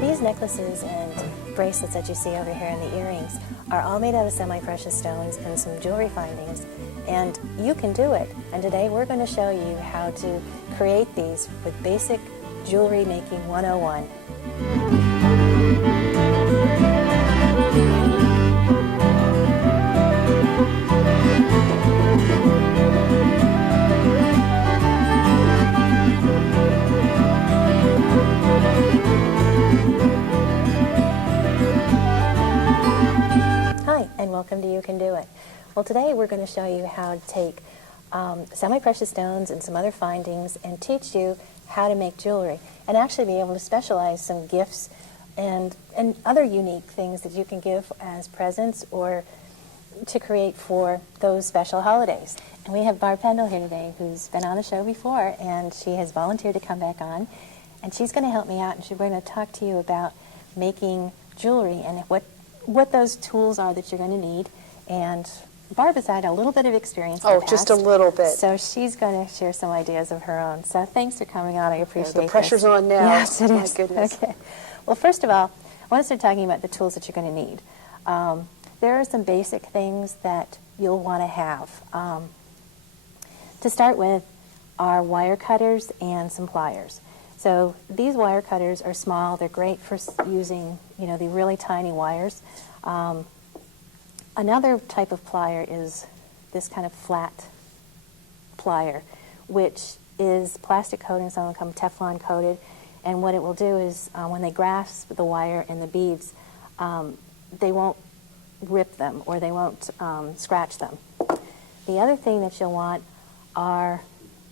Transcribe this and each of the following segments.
These necklaces and bracelets that you see over here and the earrings are all made out of semi-precious stones and some jewelry findings, and you can do it. And today we're going to show you how to create these with basic jewelry making 101. And welcome to You Can Do It. Well, today we're going to show you how to take semi-precious stones and some other findings and teach you how to make jewelry and actually be able to specialize some gifts and other unique things that you can give as presents or to create for those special holidays. And we have Barb Pendl here today, who's been on the show before, and she has volunteered to come back on, and she's going to help me out, and we're going to talk to you about making jewelry and what those tools are that you're going to need. And Barb has had a little bit of experience in the past, just a little bit. So she's going to share some ideas of her own. So thanks for coming on. I appreciate it. The pressure's on now. Yes, it is. My goodness. Okay. Well, first of all, I want to start talking about the tools that you're going to need. There are some basic things that you'll want to have. To start with are wire cutters and some pliers. So these wire cutters are small. They're great for using, the really tiny wires. Another type of plier is this kind of flat plier, which is plastic coating, some of them come Teflon coated. And what it will do is when they grasp the wire and the beads, they won't rip them or they won't scratch them. The other thing that you'll want are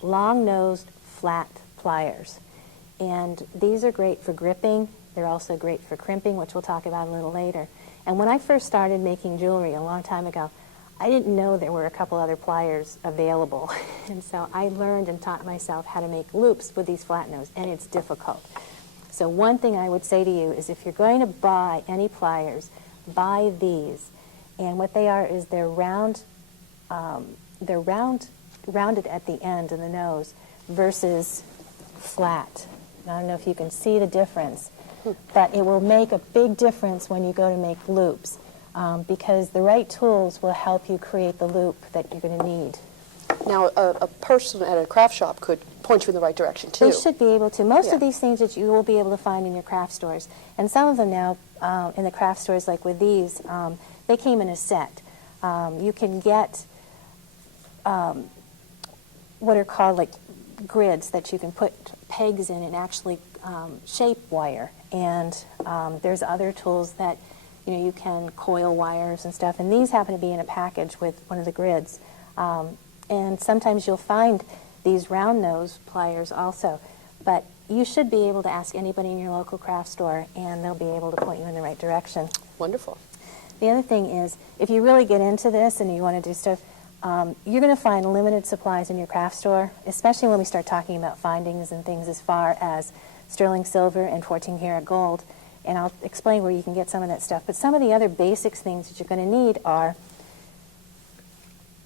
long-nosed flat pliers. And these are great for gripping. They're also great for crimping, which we'll talk about a little later. And when I first started making jewelry a long time ago, I didn't know there were a couple other pliers available. And so I learned and taught myself how to make loops with these flat nose, and it's difficult. So one thing I would say to you is if you're going to buy any pliers, buy these. And what they are is they're rounded at the end in the nose versus flat. I don't know if you can see the difference, but it will make a big difference when you go to make loops because the right tools will help you create the loop that you're going to need. Now, a person at a craft shop could point you in the right direction, too. They should be able to. Most of these things that you will be able to find in your craft stores, and some of them now in the craft stores, like with these, they came in a set. You can get what are called like grids that you can put pegs in and actually shape wire. And there's other tools that you can coil wires and stuff. And these happen to be in a package with one of the grids. And sometimes you'll find these round nose pliers also. But you should be able to ask anybody in your local craft store, and they'll be able to point you in the right direction. Wonderful. The other thing is, if you really get into this and you want to do stuff, you're going to find limited supplies in your craft store, especially when we start talking about findings and things as far as sterling silver and 14-karat gold. And I'll explain where you can get some of that stuff. But some of the other basics things that you're going to need are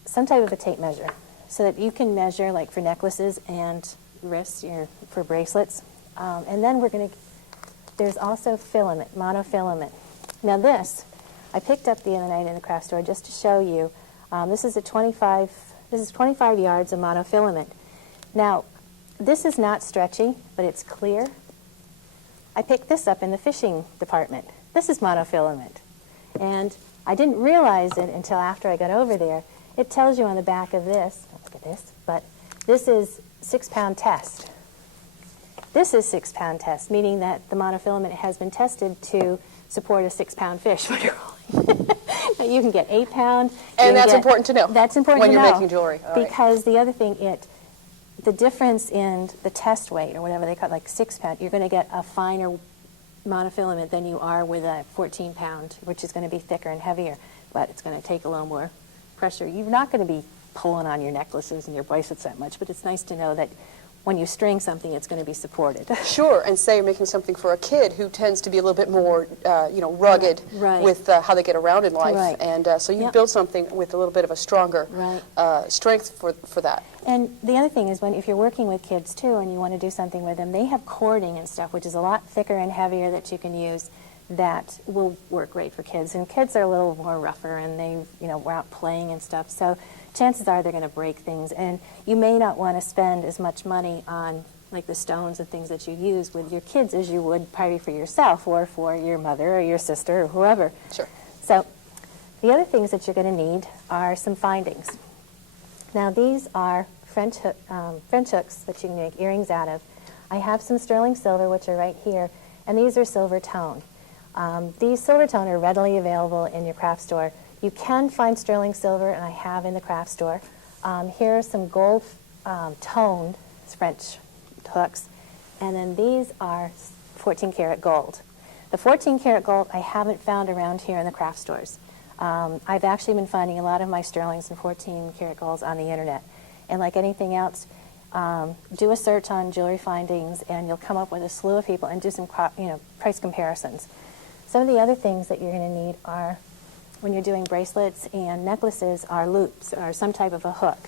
some type of a tape measure so that you can measure, like for necklaces and wrists, for bracelets. And then there's also filament, monofilament. Now this, I picked up the other night in the craft store just to show you. This is 25 yards of monofilament. Now, this is not stretchy, but it's clear. I picked this up in the fishing department. This is monofilament. And I didn't realize it until after I got over there. It tells you on the back of this, don't look at this, but this is 6-pound test. This is 6-pound test, meaning that the monofilament has been tested to support a 6-pound fish. Now, you can get 8-pound. And that's important to know. That's important to know. When you're making jewelry. Because the other thing, the difference in the test weight, or whatever they call it, like 6-pound, you're going to get a finer monofilament than you are with a 14-pound, which is going to be thicker and heavier, but it's going to take a little more pressure. You're not going to be pulling on your necklaces and your bracelets that much, but it's nice to know that when you string something, it's going to be supported. Sure, and say you're making something for a kid who tends to be a little bit more, rugged Right. with how they get around in life, Right. and so you Yep. build something with a little bit of a stronger Right. strength for that. And the other thing is if you're working with kids too and you want to do something with them, they have cording and stuff, which is a lot thicker and heavier that you can use that will work great for kids. And kids are a little more rougher and they, we're out playing and stuff. So chances are they're going to break things. And you may not want to spend as much money on like the stones and things that you use with your kids as you would probably for yourself or for your mother or your sister or whoever. Sure. So the other things that you're going to need are some findings. Now these are French hooks that you can make earrings out of. I have some sterling silver, which are right here, and these are silver tone. These silver tone are readily available in your craft store. You can find sterling silver, and I have in the craft store. Here are some gold toned French hooks, and then these are 14 karat gold. The 14 karat gold I haven't found around here in the craft stores. I've actually been finding a lot of my sterlings and 14 karat golds on the internet. And like anything else, do a search on jewelry findings, and you'll come up with a slew of people and do some price comparisons. Some of the other things that you're going to need are, when you're doing bracelets and necklaces, are loops or some type of a hook.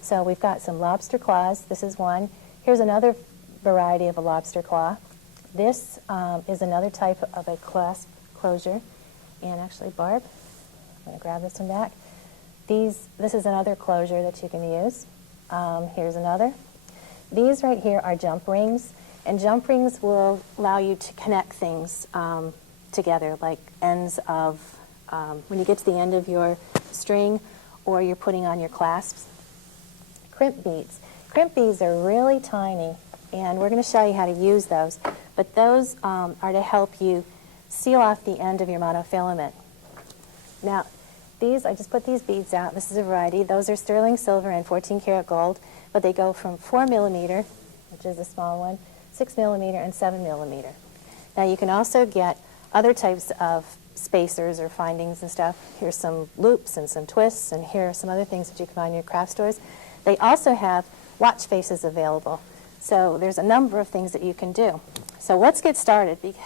So we've got some lobster claws. This is one. Here's another variety of a lobster claw. This is another type of a clasp closure. And actually, Barb, I'm going to grab this one back. This is another closure that you can use. Here's another. These right here are jump rings, and jump rings will allow you to connect things together, like ends of, when you get to the end of your string or you're putting on your clasps. Crimp beads. Crimp beads are really tiny, and we're going to show you how to use those, but those are to help you seal off the end of your monofilament. Now, I just put these beads out. This is a variety. Those are sterling silver and 14 karat gold, but they go from 4 millimeter, which is a small one, 6 millimeter, and 7 millimeter. Now you can also get other types of spacers or findings and stuff. Here's some loops and some twists, and here are some other things that you can find in your craft stores. They also have watch faces available. So there's a number of things that you can do. So let's get started, because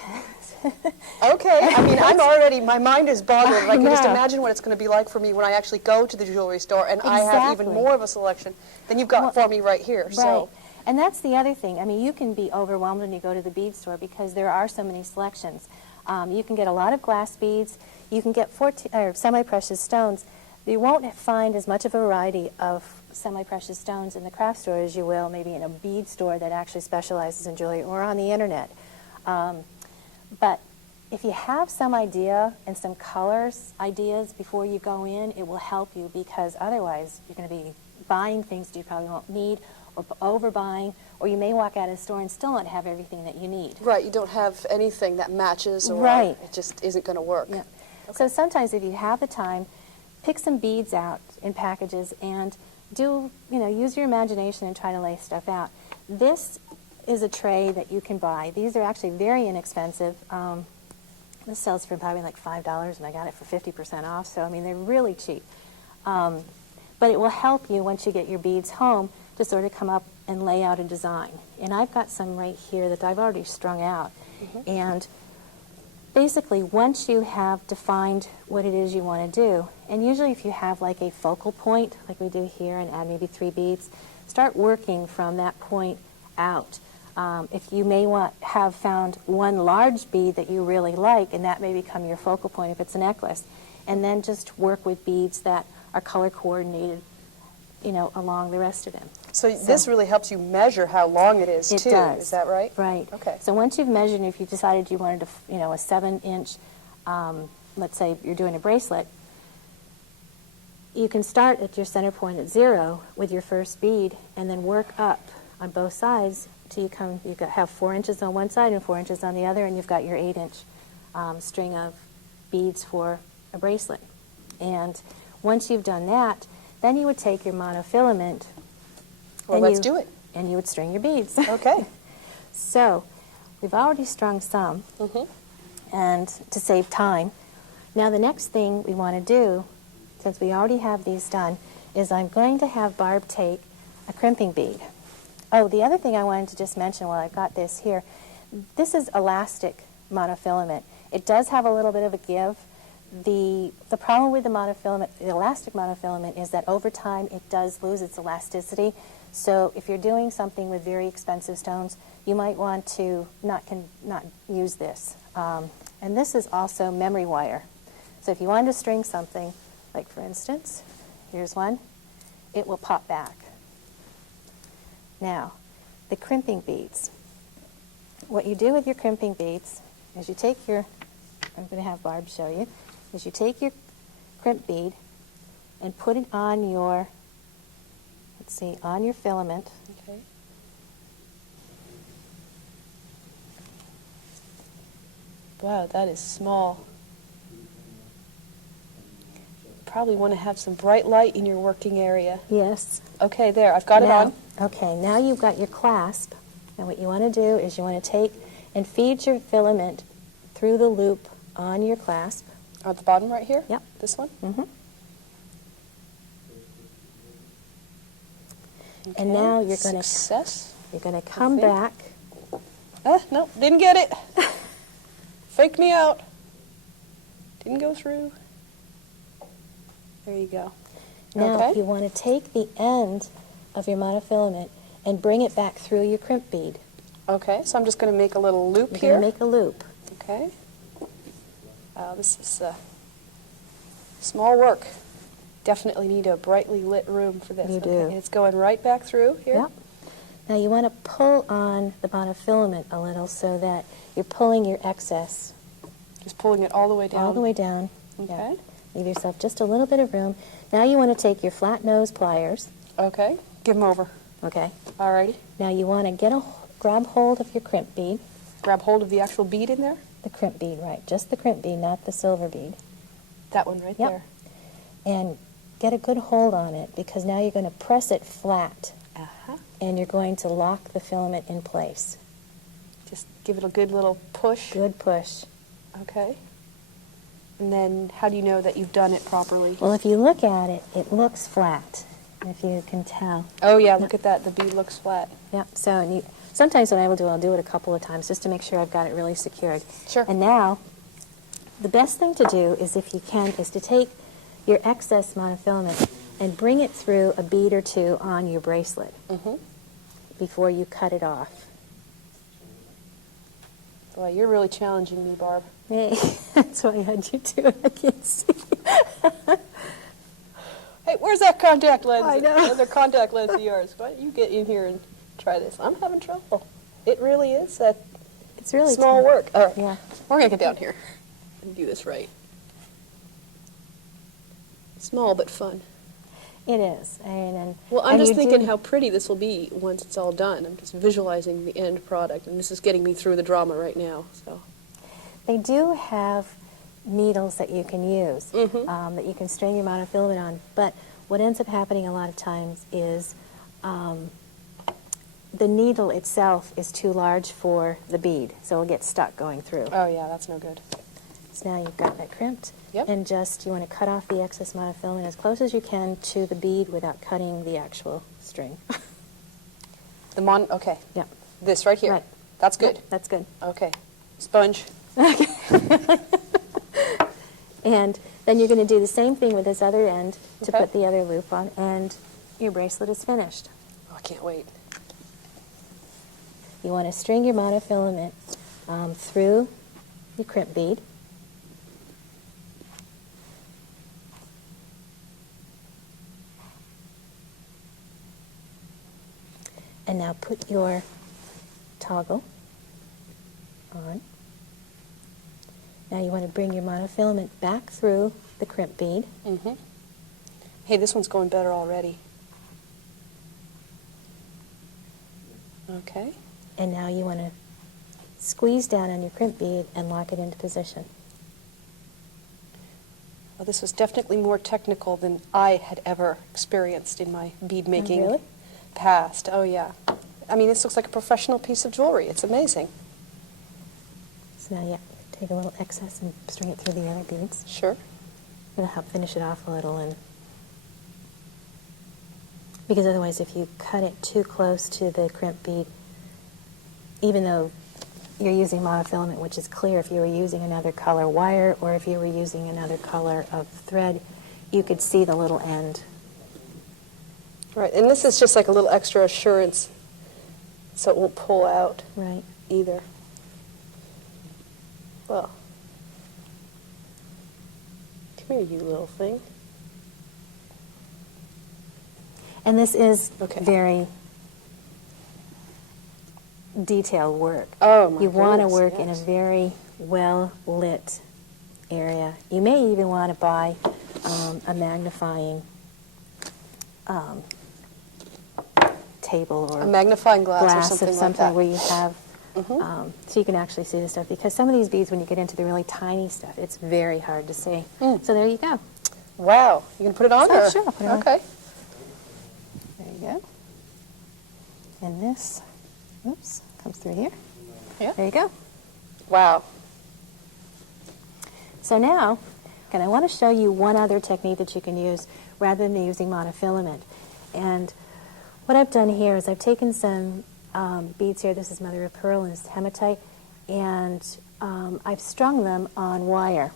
Okay, I mean, my mind is boggled. I can just know. imagine what it's going to be like for me when I actually go to the jewelry store and I have even Exactly. more of a selection than you've got for me right here. Right. So, And that's the other thing. I mean, you can be overwhelmed when you go to the bead store because there are so many selections. You can get a lot of glass beads. You can get semi-precious stones. You won't find as much of a variety of semi-precious stones in the craft store as you will maybe in a bead store that actually specializes in jewelry or on the internet. But if you have some idea and some ideas before you go in, it will help you, because otherwise you're going to be buying things that you probably won't need, or overbuying, or you may walk out of the store and still not have everything that you need. right, you don't have anything that matches, or Right. it just isn't going to work. Yeah. So sometimes if you have the time, pick some beads out in packages and use your imagination and try to lay stuff out. This is a tray that you can buy. These are actually very inexpensive. This sells for probably like $5, and I got it for 50% off, so I mean, they're really cheap. But it will help you once you get your beads home to sort of come up and lay out a design. And I've got some right here that I've already strung out. Mm-hmm. And basically, once you have defined what it is you want to do, and usually if you have like a focal point, like we do here, and add maybe 3 beads, start working from that point out. If you may have found one large bead that you really like, and that may become your focal point if it's a necklace, and then just work with beads that are color coordinated, along the rest of them. So this really helps you measure how long it is, It too. does. Is that right? Right. Okay. So once you've measured, and if you decided you wanted a 7-inch, let's say you're doing a bracelet, you can start at your center point at 0 with your first bead, and then work up on both sides till you have 4 inches on one side and 4 inches on the other, and you've got your 8-inch string of beads for a bracelet. And once you've done that, then you would take your monofilament. Well, let's do it. And you would string your beads. Okay. So we've already strung some, and to save time. Now the next thing we want to do, since we already have these done, is I'm going to have Barb take a crimping bead. Oh, the other thing I wanted to just mention while I've got this here, this is elastic monofilament. It does have a little bit of a give. The problem with the monofilament, the elastic monofilament, is that over time it does lose its elasticity. So if you're doing something with very expensive stones, you might want to not use this. And this is also memory wire. So if you wanted to string something, like for instance, here's one, it will pop back. Now, the crimping beads. What you do with your crimping beads is you take your, I'm going to have Barb show you, is you take your crimp bead and put it on your, let's see, on your filament. Okay. Wow, that is small. Probably want to have some bright light in your working area. Yes. Okay, there, I've got it on. Okay, now you've got your clasp. And what you want to do is you want to take and feed your filament through the loop on your clasp. At the bottom right here? Yep. This one? Mm-hmm. Okay. And now you're going to Success. you're going to come back. No, didn't get it. Faked me out. Didn't go through. There you go. Now Okay. you want to take the end of your monofilament and bring it back through your crimp bead. Okay, so I'm just going to make a little loop You're here. going to make a loop. Okay. Wow, this is small work. Definitely need a brightly lit room for this. You Okay, do. and it's going right back through here. Yep. Now you want to pull on the monofilament a little so that you're pulling your excess Just pulling it all the way down. all the way down. Okay. Yeah. Leave yourself just a little bit of room. Now you want to take your flat nose pliers. Okay. Give them over. Okay. Alrighty. Now you want to grab hold of your crimp bead. Grab hold of the actual bead in there. The crimp bead, right. Just the crimp bead, not the silver bead. That one right Yep. there. And get a good hold on it because now you're going to press it flat Uh-huh. and you're going to lock the filament in place. Just give it a good little push. Good push. Okay. And then how do you know that you've done it properly? Well, if you look at it, it looks flat, if you can tell. Oh yeah, look at that. The bead looks flat. Yep. So sometimes what I will do, I'll do it a couple of times just to make sure I've got it really secured. Sure. And now, the best thing to do is, if you can, is to take your excess monofilament and bring it through a bead or two on your bracelet before you cut it off. Boy, you're really challenging me, Barb. Hey, that's why I had you do it. I can't see. Hey, where's that contact lens? I know. Another contact lens of yours. Why don't you get in here and try this? I'm having trouble. It really is that It's really small tough. work. All right. Yeah. We're going to get down here and do this right. Small but fun. It is. Well, I'm and just you thinking do- how pretty this will be once it's all done. I'm just visualizing the end product, and this is getting me through the drama right now. So They do have needles that you can use, that you can string your monofilament on. But what ends up happening a lot of times is the needle itself is too large for the bead, so it'll get stuck going through. oh yeah, that's no good. So now you've got that crimped, Yep. and just you want to cut off the excess monofilament as close as you can to the bead without cutting the actual string. Okay. Yep. This right here. Right. That's good. Yep, that's good. Okay. Sponge. And then you're going to do the same thing with this other end to Okay. put the other loop on, and your bracelet is finished. Oh, I can't wait. You want to string your monofilament through your crimp bead. And now put your toggle on. Now you want to bring your monofilament back through the crimp bead. Mm-hmm. Hey, this one's going better already. Okay. And now you want to squeeze down on your crimp bead and lock it into position. Well, this was definitely more technical than I had ever experienced in my bead making really? past. Oh, yeah. I mean, this looks like a professional piece of jewelry. It's amazing. So now you take a little excess and string it through the other beads. Sure. It'll help finish it off a little. And because otherwise if you cut it too close to the crimp bead, even though you're using monofilament, which is clear, if you were using another color wire or if you were using another color of thread, you could see the little end. Right, and this is just like a little extra assurance so it won't pull out Right. either. Well, come here, you little thing. And this is Okay. very detailed work. Oh, my You want to goodness, work in a yes. very well-lit area. You may even want to buy a magnifying table or A magnifying glass or glass something of like something that. where you have, so you can actually see the stuff. Because some of these beads, when you get into the really tiny stuff, it's very hard to see. So there you go. Wow, you can put it on Sure, or? sure, I'll put it on. Okay. There you go. And this, oops, comes through here. Yeah. There you go. Wow. So now, I want to show you one other technique that you can use rather than using monofilament. And what I've done here is I've taken some beads here. This is mother of pearl and it's hematite. And I've strung them on wire.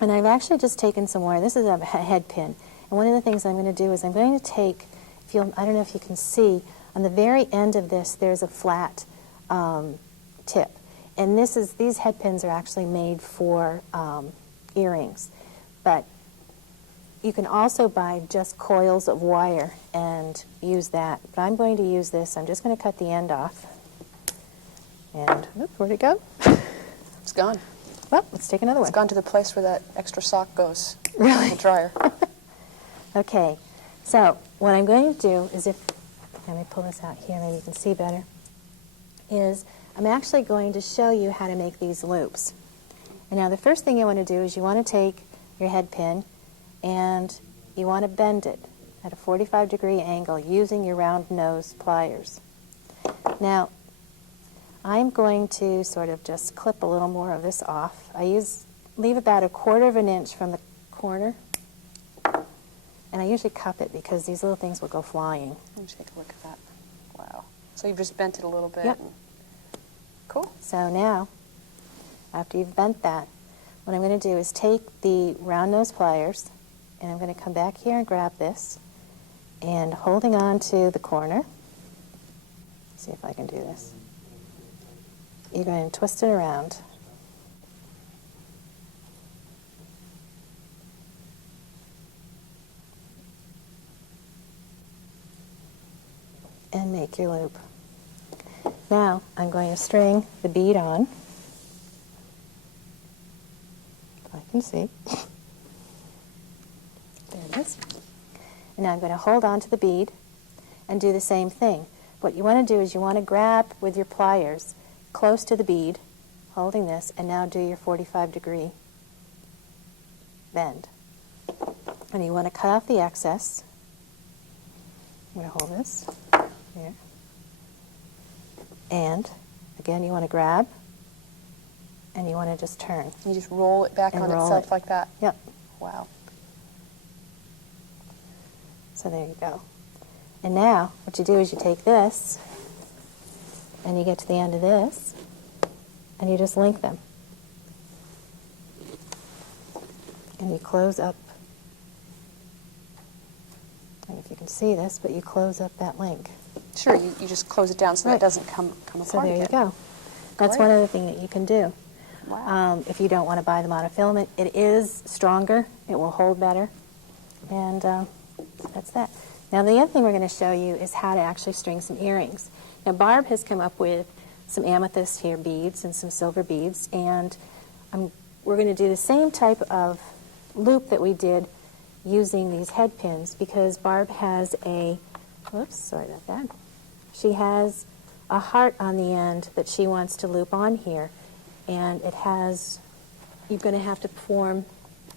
And I've actually just taken some wire. This is a head pin. And one of the things I'm going to do is I'm going to take, I don't know if you can see, on the very end of this there's a flat tip. And these head pins are actually made for earrings. But you can also buy just coils of wire and use that. But I'm going to use this. I'm just going to cut the end off. And where'd it go? It's gone. Well, let's take another one. It's gone to the place where that extra sock goes. Really? The dryer. Okay, so what I'm going to do is let me pull this out here, maybe you can see better, is I'm actually going to show you how to make these loops. And now the first thing you want to do is you want to take your head pin and you want to bend it at a 45-degree angle using your round nose pliers. Now, I'm going to sort of just clip a little more of this off. Leave about 1/4 of an inch from the corner. And I usually cup it because these little things will go flying. Let me take a look at that. Wow. So you've just bent it a little bit. Yep. Cool. So now, after you've bent that, what I'm going to do is take the round nose pliers and I'm going to come back here and grab this and holding on to the corner, see if I can do this. You're going to twist it around. And make your loop. Now I'm going to string the bead on. If I can see. There it is. And now I'm going to hold on to the bead and do the same thing. What you want to do is you want to grab with your pliers close to the bead, holding this, and now do your 45-degree bend. And you want to cut off the excess. I'm going to hold this here. And again, you want to grab and you want to just turn. You just roll it back And on roll itself it. like that. Yep. Wow. So there you go. And now what you do is you take this and you get to the end of this and you just link them. And you close up. I don't know if you can see this, but you close up that link. Sure, you just close it down so that Right. it doesn't come apart So there again. you go. That's Great. one other thing that you can do. Wow. If you don't want to buy the monofilament, it is stronger. It will hold better. And that's that. Now the other thing we're going to show you is how to actually string some earrings. Now Barb has come up with some amethyst here beads and some silver beads, and we're going to do the same type of loop that we did using these head pins because Barb has sorry about that. She has a heart on the end that she wants to loop on here, and you're going to have to form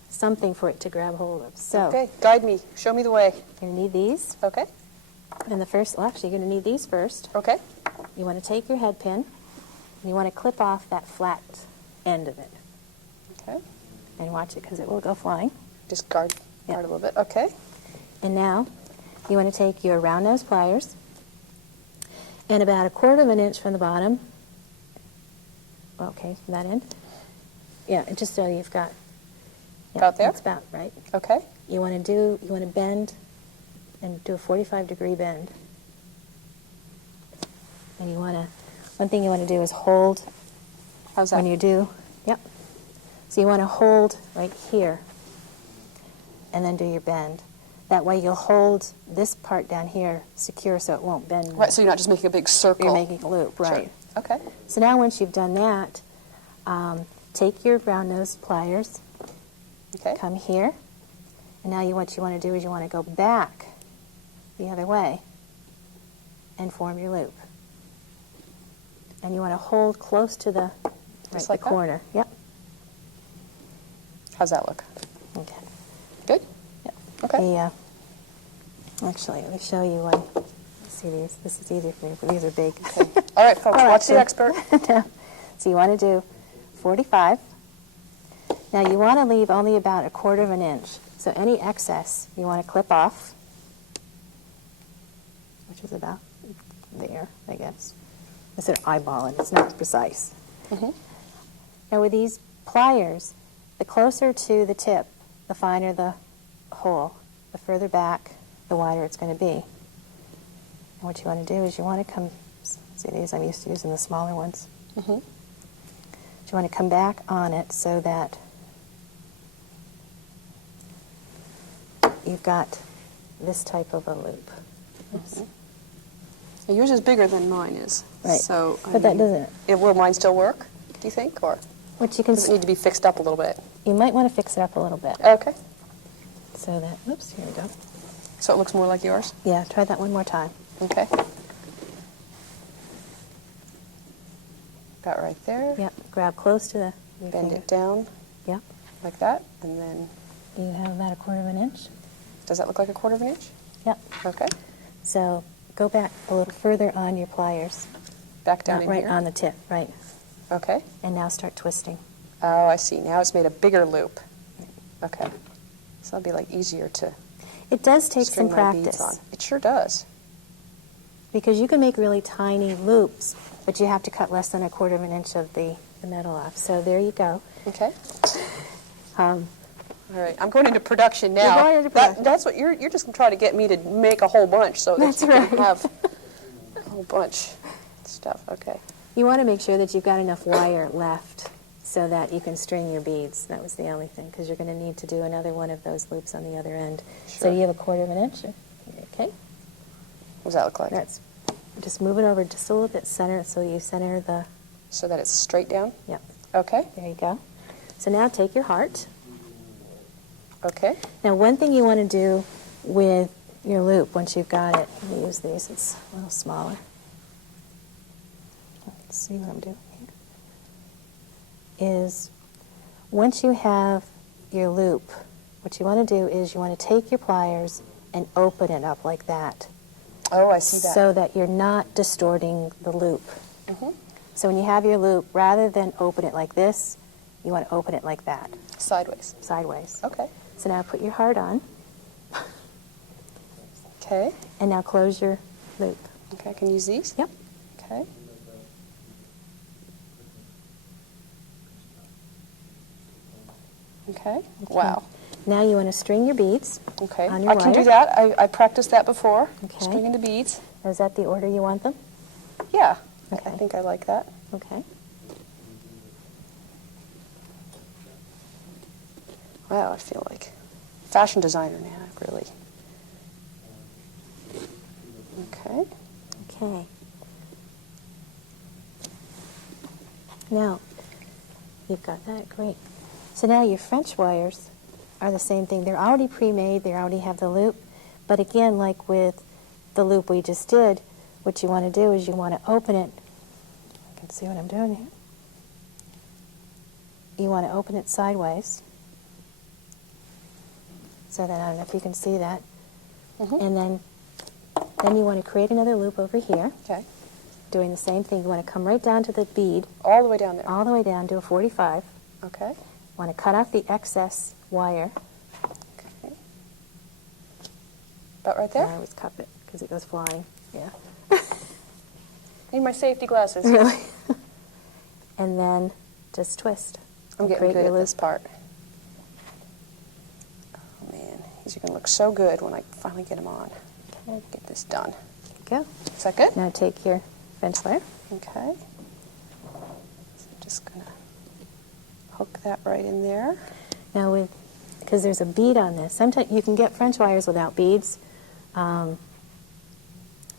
something for it to grab hold of. So Okay, guide me. Show me the way. you're going to need these. Okay. And actually you're going to need these first. Okay. You want to take your head pin, and you want to clip off that flat end of it. Okay. And watch it because it will go flying. Just guard Yep. a little bit. Okay. And now you want to take your round nose pliers and about 1/4 inch from the bottom, okay, from that end, yeah, just so you've got, yeah, About there? that's about right. Okay. You want to bend and do a 45-degree bend. And one thing you want to do is hold How's that? when you do, yep. So you want to hold right here and then do your bend. That way you'll hold this part down here secure so it won't bend. Right, so you're not just making a big circle. You're making a loop, right. Sure. Okay. So now once you've done that, take your round nose pliers, Okay. come here, and now what you want to do is you want to go back the other way and form your loop. And you want to hold close to the, Just the like that? corner. Yep. How's that look? Okay. Good? Yep. Okay. Actually, let me show you one. See these? This is easier for me, but these are big. Okay. All right, folks, All right, watch so- the expert. So you want to do 45. Now you want to leave only about 1/4 inch. So any excess you want to clip off, which is about there, I guess. Instead of eyeballing, it's not precise. Mhm. Now with these pliers, the closer to the tip, the finer the hole. The further back, the wider it's going to be. And what you want to do is you want to come, see these, I'm used to using the smaller ones. Mhm. You want to come back on it so that you've got this type of a loop. Now, yours is bigger than mine is. Right. So, But that doesn't, Will mine still work, do you think? Or what you can, does it need to be fixed up a little bit? you might want to fix it up a little bit Okay. so that, oops, here we go. So it looks more like yours? Yeah, try that one more time. Okay. About right there. Yep, grab close to the your Bend finger. it down Yep, like that, and then you have about 1/4 inch. does that look like 1/4 inch? Yep, Okay. so go back a little further on your pliers. Back down Not in right here. on the tip, right. Okay. And now start twisting. Oh, I see. Now it's made a bigger loop. Okay. So it'll be like easier to It does take string some my beads practice on. It sure does. because you can make really tiny loops, but you have to cut less than 1/4 inch of the metal off. So there you go. Okay. Um, All right. I'm going into production now. You're going into production. That's what you're just going to try to get me to make a whole bunch so that That's you can right. have a whole bunch of stuff. Okay. You want to make sure that you've got enough wire left so that you can string your beads. That was the only thing, because you're going to need to do another one of those loops on the other end. So Sure. you have 1/4 inch. Okay. What does that look like? That's just move it over just a little bit center, so you center the, So that it's straight down? yep, Okay. there you go. So now take your heart. Okay. Now one thing you want to do with your loop once you've got it, let me use these, it's a little smaller. Let's see what I'm doing here. Is once you have your loop, what you want to do is you want to take your pliers and open it up like that. Oh, I see that. So that you're not distorting the loop. Mhm. So when you have your loop, rather than open it like this, you want to open it like that, Sideways. sideways. Okay. So now put your heart on, Okay. and now close your loop. Okay, I can use these? Yep. Okay. Okay. Wow. Now you want to string your beads. Okay. On your I can do wire. that. I practiced that before. Okay. Stringing the beads. Is that the order you want them? Yeah. I Okay. think I like that. Okay. Wow, I feel like fashion designer now, really. Okay. Okay. Now, you've got that, great. So now your French wires are the same thing. They're already pre-made, they already have the loop, but again, like with the loop we just did, what you want to do is you want to open it. I can see what I'm doing here. You want to open it sideways, so that, I don't know if you can see that, Mhm. and then you want to create another loop over here, Okay. doing the same thing. You want to come right down to the bead, All the way down there. all the way down, do a 45. Okay. Want to cut off the excess wire. Okay. About right there? I always cup it because it goes flying. Yeah. Need my safety glasses. Really? And then just twist. I'm and getting create good your at this loop. part. Oh man, these are going to look so good when I finally get them on. Okay, get this done. There you go. Is that good? Now take your French wire. Okay. So I'm just going to hook that right in there. Now because there's a bead on this, sometimes you can get French wires without beads, but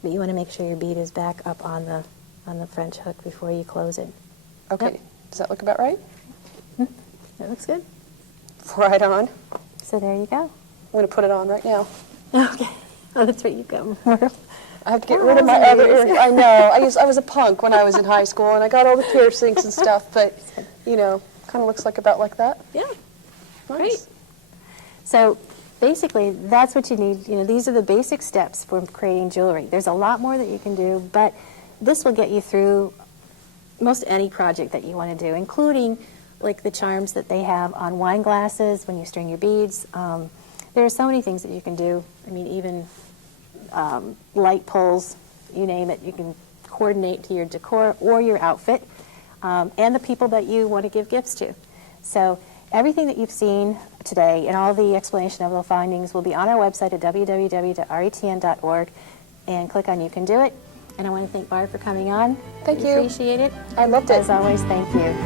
you want to make sure your bead is back up on the French hook before you close it. Okay, Yep. does that look about right? That looks good. Right on. So there you go. I'm going to put it on right now. Okay. Oh, that's right. You've got more. I have to get rid of my other earrings. I know. I was a punk when I was in high school, and I got all the piercings and stuff, but, you know, kind of looks like about like that. Yeah. Nice. Great. So basically, that's what you need. You know, these are the basic steps for creating jewelry. There's a lot more that you can do, but this will get you through most any project that you want to do, including like the charms that they have on wine glasses when you string your beads. There are so many things that you can do. I mean, even light pulls, you name it, you can coordinate to your decor or your outfit, and the people that you want to give gifts to. So everything that you've seen today and all the explanation of the findings will be on our website at www.retn.org, and click on You Can Do It. And I want to thank Barb for coming on. Thank you. Appreciate it. I loved it. As always, thank you.